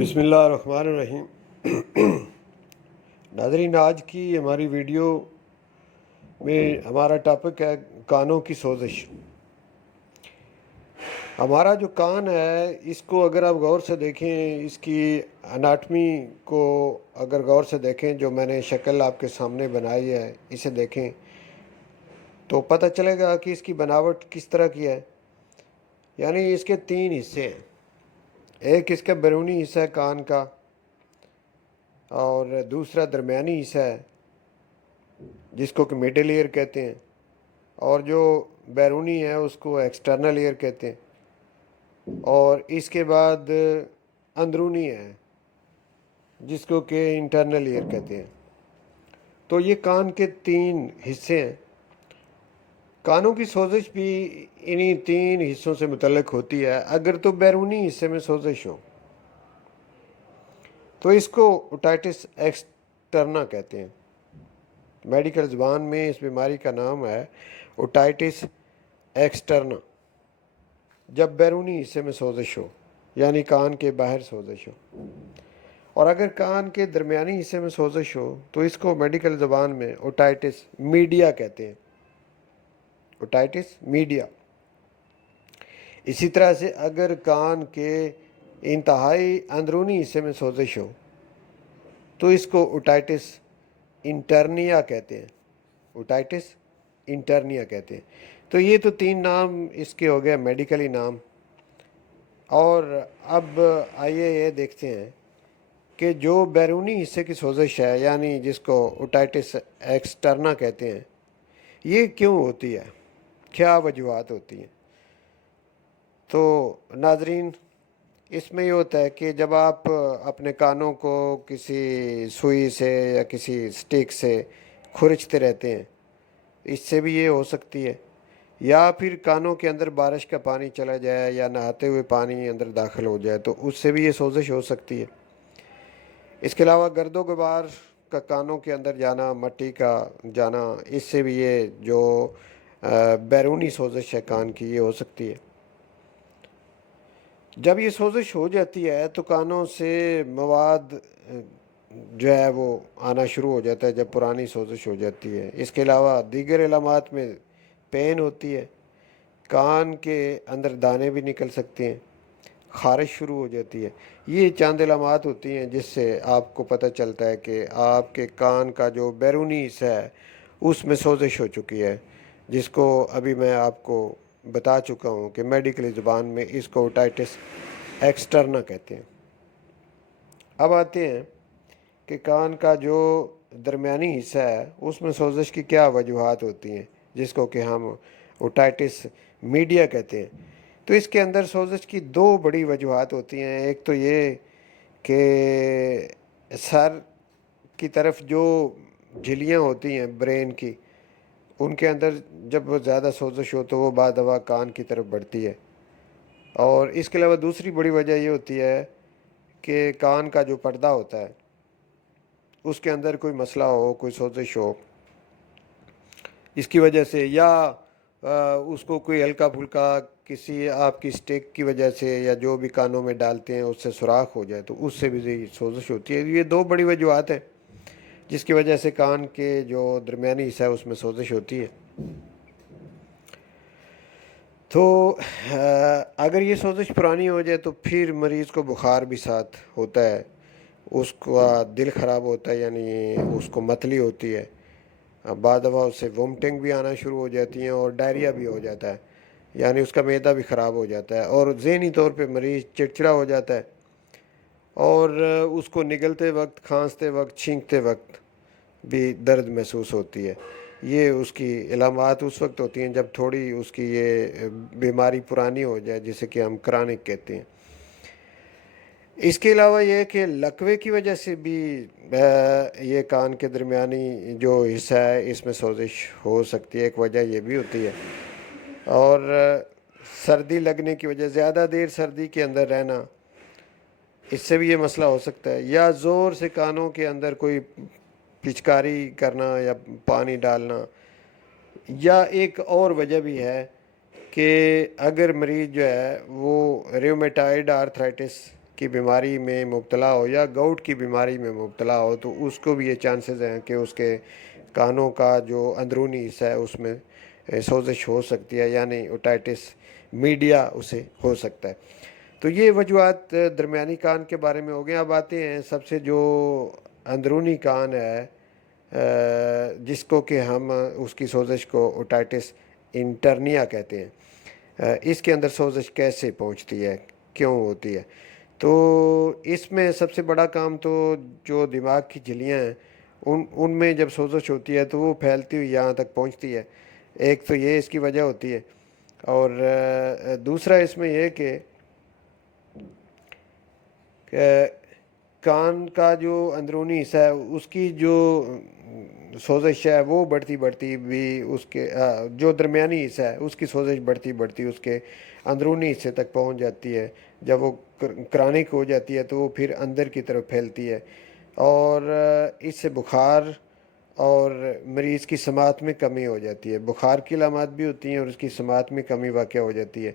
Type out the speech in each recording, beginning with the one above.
بسم اللہ الرحمن الرحیم۔ ناظرین، آج کی ہماری ویڈیو میں ہمارا ٹاپک ہے کانوں کی سوزش۔ ہمارا جو کان ہے اس کو اگر آپ غور سے دیکھیں، اس کی اناٹمی کو اگر غور سے دیکھیں، جو میں نے شکل آپ کے سامنے بنائی ہے اسے دیکھیں تو پتہ چلے گا کہ اس کی بناوٹ کس طرح کی ہے۔ یعنی اس کے تین حصے ہیں۔ ایک اس کا بیرونی حصہ ہے کان کا، اور دوسرا درمیانی حصہ ہے جس کو کہ مڈل ایئر کہتے ہیں، اور جو بیرونی ہے اس کو ایکسٹرنل ایئر کہتے ہیں، اور اس کے بعد اندرونی ہے جس کو کہ انٹرنل ایئر کہتے ہیں۔ تو یہ کان کے تین حصے ہیں۔ کانوں کی سوزش بھی انہی تین حصوں سے متعلق ہوتی ہے۔ اگر تو بیرونی حصے میں سوزش ہو تو اس کو اوٹائٹس ایکسٹرنا کہتے ہیں۔ میڈیکل زبان میں اس بیماری کا نام ہے اوٹائٹس ایکسٹرنا، جب بیرونی حصے میں سوزش ہو، یعنی کان کے باہر سوزش ہو۔ اور اگر کان کے درمیانی حصے میں سوزش ہو تو اس کو میڈیکل زبان میں اوٹائٹس میڈیا کہتے ہیں۔ Otitis media. اسی طرح سے اگر کان کے انتہائی اندرونی حصے میں سوزش ہو تو اس کو اوٹائٹس انٹرنیا کہتے ہیں۔ اوٹائٹس انٹرنیا کہتے ہیں۔ تو یہ تو تین نام اس کے ہو گئے میڈیکلی نام۔ اور اب آئیے یہ دیکھتے ہیں کہ جو بیرونی حصے کی سوزش ہے، یعنی جس کو اوٹائٹس ایکسٹرنا کہتے ہیں، یہ کیوں ہوتی ہے، کیا وجوہات ہوتی ہیں۔ تو ناظرین، اس میں یہ ہوتا ہے کہ جب آپ اپنے کانوں کو کسی سوئی سے یا کسی سٹک سے کھرچتے رہتے ہیں، اس سے بھی یہ ہو سکتی ہے، یا پھر کانوں کے اندر بارش کا پانی چلا جائے یا نہاتے ہوئے پانی اندر داخل ہو جائے تو اس سے بھی یہ سوزش ہو سکتی ہے۔ اس کے علاوہ گرد و غبار کا کانوں کے اندر جانا، مٹی کا جانا، اس سے بھی یہ جو بیرونی سوزش ہے کان کی، یہ ہو سکتی ہے۔ جب یہ سوزش ہو جاتی ہے تو کانوں سے مواد جو ہے وہ آنا شروع ہو جاتا ہے جب پرانی سوزش ہو جاتی ہے۔ اس کے علاوہ دیگر علامات میں پین ہوتی ہے، کان کے اندر دانے بھی نکل سکتے ہیں، خارش شروع ہو جاتی ہے۔ یہ چند علامات ہوتی ہیں جس سے آپ کو پتہ چلتا ہے کہ آپ کے کان کا جو بیرونی حصہ ہے اس میں سوزش ہو چکی ہے، جس کو ابھی میں آپ کو بتا چکا ہوں کہ میڈیکل زبان میں اس کو اوٹائٹس ایکسٹرنا کہتے ہیں۔ اب آتے ہیں کہ کان کا جو درمیانی حصہ ہے اس میں سوزش کی کیا وجوہات ہوتی ہیں، جس کو کہ ہم اوٹائٹس میڈیا کہتے ہیں۔ تو اس کے اندر سوزش کی دو بڑی وجوہات ہوتی ہیں۔ ایک تو یہ کہ سر کی طرف جو جھلیاں ہوتی ہیں برین کی، ان کے اندر جب زیادہ سوزش ہو تو وہ بعد دوا کان کی طرف بڑھتی ہے۔ اور اس کے علاوہ دوسری بڑی وجہ یہ ہوتی ہے کہ کان کا جو پردہ ہوتا ہے اس کے اندر کوئی مسئلہ ہو، کوئی سوزش ہو، اس کی وجہ سے، یا اس کو کوئی ہلکا پھلکا کسی آپ کی سٹک کی وجہ سے یا جو بھی کانوں میں ڈالتے ہیں اس سے سوراخ ہو جائے تو اس سے بھی سوزش ہوتی ہے۔ یہ دو بڑی وجوہات ہیں جس کی وجہ سے کان کے جو درمیانی حصہ ہے اس میں سوزش ہوتی ہے۔ تو اگر یہ سوزش پرانی ہو جائے تو پھر مریض کو بخار بھی ساتھ ہوتا ہے، اس کا دل خراب ہوتا ہے، یعنی اس کو متلی ہوتی ہے، بعد دفعہ اس سے وومٹنگ بھی آنا شروع ہو جاتی ہیں اور ڈائریا بھی ہو جاتا ہے، یعنی اس کا معدہ بھی خراب ہو جاتا ہے، اور ذہنی طور پہ مریض چڑچڑا ہو جاتا ہے، اور اس کو نگلتے وقت، کھانستے وقت، چھینکتے وقت بھی درد محسوس ہوتی ہے۔ یہ اس کی علامات اس وقت ہوتی ہیں جب تھوڑی اس کی یہ بیماری پرانی ہو جائے، جسے کہ ہم کرونک کہتے ہیں۔ اس کے علاوہ یہ کہ لکوے کی وجہ سے بھی یہ کان کے درمیانی جو حصہ ہے اس میں سوزش ہو سکتی ہے، ایک وجہ یہ بھی ہوتی ہے۔ اور سردی لگنے کی وجہ، زیادہ دیر سردی کے اندر رہنا، اس سے بھی یہ مسئلہ ہو سکتا ہے، یا زور سے کانوں کے اندر کوئی پچکاری کرنا یا پانی ڈالنا، یا ایک اور وجہ بھی ہے کہ اگر مریض جو ہے وہ ریومیٹائڈ آرتھرائٹس کی بیماری میں مبتلا ہو یا گاؤٹ کی بیماری میں مبتلا ہو تو اس کو بھی یہ چانسز ہیں کہ اس کے کانوں کا جو اندرونی حصہ ہے اس میں سوزش ہو سکتی ہے، یعنی اوٹائٹس میڈیا اسے ہو سکتا ہے۔ تو یہ وجوہات درمیانی کان کے بارے میں ہو گئے۔ اب آتے ہیں سب سے جو اندرونی کان ہے جس کو کہ ہم اس کی سوزش کو اوٹائٹس انٹرنیا کہتے ہیں۔ اس کے اندر سوزش کیسے پہنچتی ہے، کیوں ہوتی ہے؟ تو اس میں سب سے بڑا کام تو جو دماغ کی جھلیاں ہیں ان میں جب سوزش ہوتی ہے تو وہ پھیلتی ہوئی یہاں تک پہنچتی ہے۔ ایک تو یہ اس کی وجہ ہوتی ہے، اور دوسرا اس میں یہ کہ کان کا جو اندرونی حصہ ہے اس کی جو سوزش ہے وہ بڑھتی بھی اس کے جو درمیانی حصہ ہے اس کی سوزش بڑھتی اس کے اندرونی حصے تک پہنچ جاتی ہے۔ جب وہ کرانک ہو جاتی ہے تو وہ پھر اندر کی طرف پھیلتی ہے، اور اس سے بخار اور مریض کی سماعت میں کمی ہو جاتی ہے۔ بخار کی علامات بھی ہوتی ہیں اور اس کی سماعت میں کمی واقع ہو جاتی ہے۔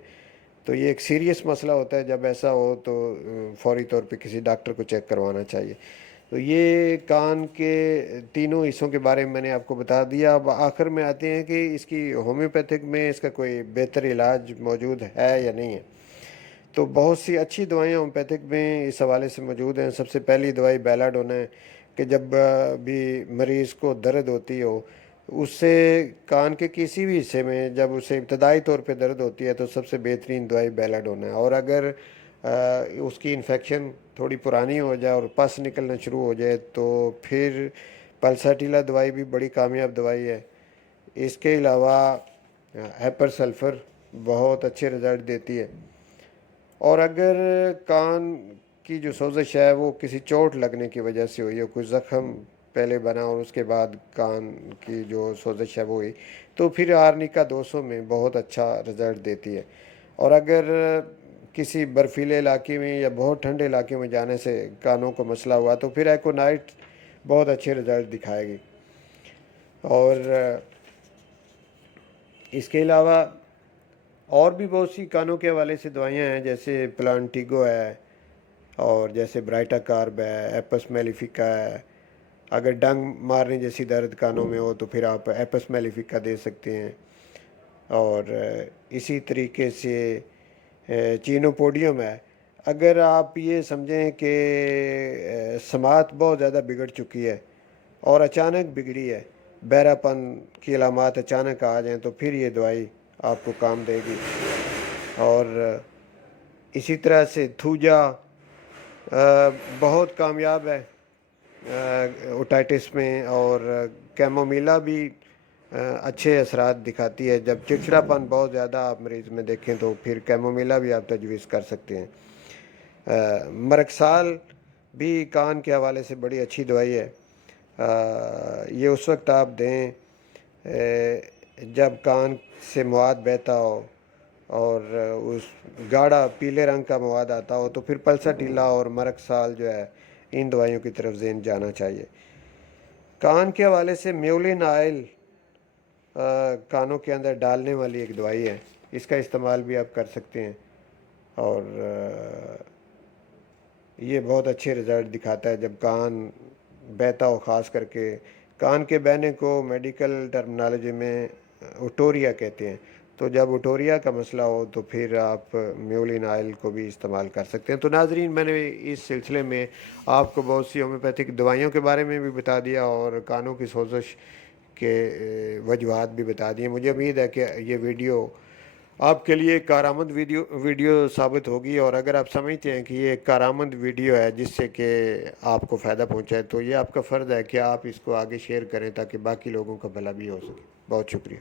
تو یہ ایک سیریس مسئلہ ہوتا ہے، جب ایسا ہو تو فوری طور پہ کسی ڈاکٹر کو چیک کروانا چاہیے۔ تو یہ کان کے تینوں حصوں کے بارے میں میں نے آپ کو بتا دیا۔ اب آخر میں آتے ہیں کہ اس کی ہومیوپیتھک میں اس کا کوئی بہتر علاج موجود ہے یا نہیں ہے۔ تو بہت سی اچھی دوائیں ہومیوپیتھک میں اس حوالے سے موجود ہیں۔ سب سے پہلی دوائی بیلاڈون ہے کہ جب بھی مریض کو درد ہوتی ہو، اس سے کان کے کسی بھی حصے میں جب اسے ابتدائی طور پہ درد ہوتی ہے تو سب سے بہترین دوائی بیلاڈون ہے۔ اور اگر اس کی انفیکشن تھوڑی پرانی ہو جائے اور پس نکلنا شروع ہو جائے تو پھر پلساٹیلا دوائی بھی بڑی کامیاب دوائی ہے۔ اس کے علاوہ ہیپر سلفر بہت اچھے رزلٹ دیتی ہے۔ اور اگر کان کی جو سوزش ہے وہ کسی چوٹ لگنے کی وجہ سے ہوئی ہے، کوئی زخم پہلے بنا اور اس کے بعد کان کی جو سوزش ہے وہ ہوئی، تو پھر آرنیکا 200 میں بہت اچھا رزلٹ دیتی ہے۔ اور اگر کسی برفیلے علاقے میں یا بہت ٹھنڈے علاقے میں جانے سے کانوں کو مسئلہ ہوا تو پھر ایکونائٹ بہت اچھے رزلٹ دکھائے گی۔ اور اس کے علاوہ اور بھی بہت سی کانوں کے حوالے سے دوائیاں ہیں، جیسے پلانٹیگو ہے، اور جیسے برائٹا کارب ہے، ایپس میلیفکا ہے۔ اگر ڈنگ مارنے جیسی درد کانوں میں ہو تو پھر آپ ایپس میلیفکا دے سکتے ہیں۔ اور اسی طریقے سے چینوپوڈیم ہے۔ اگر آپ یہ سمجھیں کہ سماعت بہت زیادہ بگڑ چکی ہے اور اچانک بگڑی ہے، بہرا پن کی علامات اچانک آ جائیں تو پھر یہ دوائی آپ کو کام دے گی۔ اور اسی طرح سے تھوجا بہت کامیاب ہے اوٹائٹس میں، اور کیمومیلا بھی اچھے اثرات دکھاتی ہے۔ جب چڑچڑا پن بہت زیادہ آپ مریض میں دیکھیں تو پھر کیمومیلا بھی آپ تجویز کر سکتے ہیں۔ مرکسال بھی کان کے حوالے سے بڑی اچھی دوائی ہے۔ یہ اس وقت آپ دیں جب کان سے مواد بہتا ہو اور اس گاڑھا پیلے رنگ کا مواد آتا ہو تو پھر پلساٹیلا اور مرکسال جو ہے ان دوائیوں کی طرف ذہن جانا چاہیے۔ کان کے حوالے سے میولین آئل کانوں کے اندر ڈالنے والی ایک دوائی ہے، اس کا استعمال بھی آپ کر سکتے ہیں، اور یہ بہت اچھے رزلٹ دکھاتا ہے جب کان بہتا ہو۔ خاص کر کے کان کے بہنے کو میڈیکل ٹرمنالوجی میں اوٹوریا کہتے ہیں۔ تو جب اوٹوریا کا مسئلہ ہو تو پھر آپ میولین آئل کو بھی استعمال کر سکتے ہیں۔ تو ناظرین، میں نے اس سلسلے میں آپ کو بہت سی ہومیوپیتھک دوائیوں کے بارے میں بھی بتا دیا اور کانوں کی سوزش کے وجوہات بھی بتا دیے۔ مجھے امید ہے کہ یہ ویڈیو آپ کے لیے ایک کارآمد ویڈیو ثابت ہوگی، اور اگر آپ سمجھتے ہیں کہ یہ ایک کارآمد ویڈیو ہے جس سے کہ آپ کو فائدہ پہنچائے تو یہ آپ کا فرض ہے کہ آپ اس کو آگے شیئر کریں تاکہ باقی لوگوں کا بھلا بھی ہو سکے۔ بہت شکریہ۔